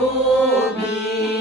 lubi